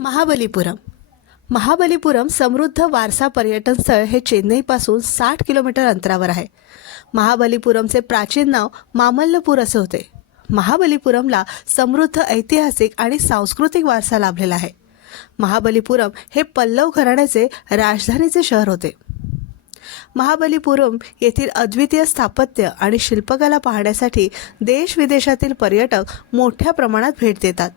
महाबलीपुरम. महाबलीपुरम समृद्ध वारसा पर्यटन स्थळ हे चेन्नईपासून साठ किलोमीटर अंतरावर आहे. महाबलीपुरमचे प्राचीन नाव मामल्लपूर असे होते. महाबलीपुरमला समृद्ध ऐतिहासिक आणि सांस्कृतिक वारसा लाभलेला आहे. महाबलीपुरम हे पल्लव घराण्याचे राजधानीचे शहर होते. महाबलीपुरम येथील अद्वितीय स्थापत्य आणि शिल्पकला पाहण्यासाठी देश विदेशातील पर्यटक मोठ्या प्रमाणात भेट देतात.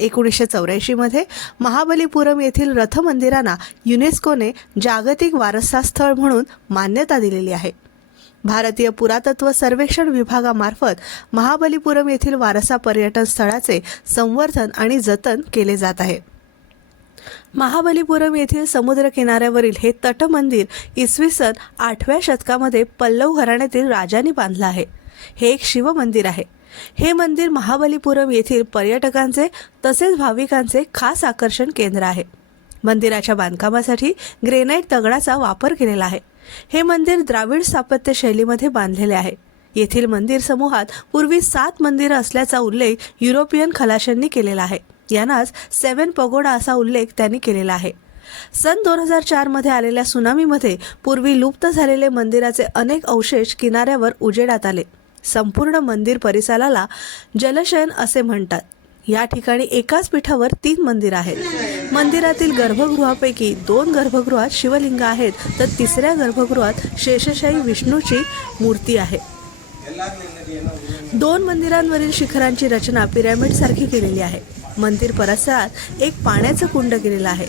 एकोणीसशे चौऱ्याऐंशीमध्ये महाबलीपुरम येथील रथ मंदिरांना युनेस्कोने जागतिक वारसा स्थळ म्हणून मान्यता दिलेली आहे. भारतीय पुरातत्व सर्वेक्षण विभागामार्फत महाबलीपुरम येथील वारसा पर्यटन स्थळाचे संवर्धन आणि जतन केले जात आहे. महाबलीपुरम येथील समुद्र किनाऱ्यावरील हे तटमंदिर इसवी सन आठव्या शतकामध्ये पल्लव घराण्यातील राजांनी बांधलं आहे. हे एक शिवमंदिर आहे. हे मंदिर महाबलीपुरम येथील पर्यटकांचे तसेच भाविकांचे खास आकर्षण केंद्र आहे. मंदिराच्या बांधकामासाठी ग्रेनाईट दगडाचा वापर केलेला आहे. हे मंदिर द्राविड स्थापत्य शैलीमध्ये बांधलेले आहे. येथील मंदिर समूहात पूर्वी सात मंदिरं असल्याचा उल्लेख युरोपियन खलाशांनी केलेला आहे. यांनाच सेवन पगोडा असा उल्लेख त्यांनी केलेला आहे. सन दोन हजार चारमध्ये आलेल्या सुनामीमध्ये पूर्वी लुप्त झालेले मंदिराचे अनेक अवशेष किनाऱ्यावर उजेडात आले. संपूर्ण मंदिर परिसराला जलशयन असे म्हणतात. या ठिकाणी एकाच पीठावर तीन मंदिर आहेत. मंदिरातील गर्भगृहापैकी दोन गर्भगृहात शिवलिंग आहेत तर तिसऱ्या गर्भगृहात शेषशाही विष्णूची मूर्ती आहे. दोन मंदिरांवरील शिखरांची रचना पिरॅमिड सारखी केलेली आहे. मंदिर परिसरात एक पाण्याचं कुंड केलेलं आहे.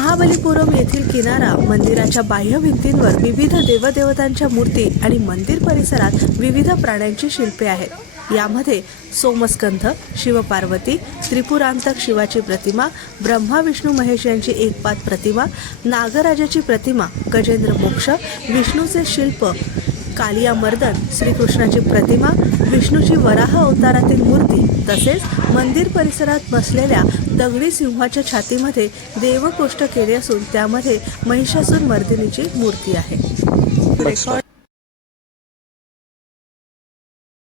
महाबलीपुरम येथील किनारा मंदिराच्या बाह्य भिंतींवर विविध देवदेवतांच्या मूर्ती आणि मंदिर परिसरात विविध प्राण्यांची शिल्पे आहेत. यामध्ये सोमस्कंध शिवपार्वती त्रिपुरांतक शिवाची प्रतिमा ब्रह्मा विष्णू महेश यांची एकपात प्रतिमा नागराजाची प्रतिमा गजेंद्र मोक्ष विष्णूचे शिल्प कालिया मर्दन श्रीकृष्णाची प्रतिमा विष्णूची वराह अवतारातील मूर्ती तसेच मंदिर परिसरात बसलेल्या दगडी सिंहाच्या छातीमध्ये देवकोष्ट केले असून त्यामध्ये महिषासूर मर्दिनीची मूर्ती आहे.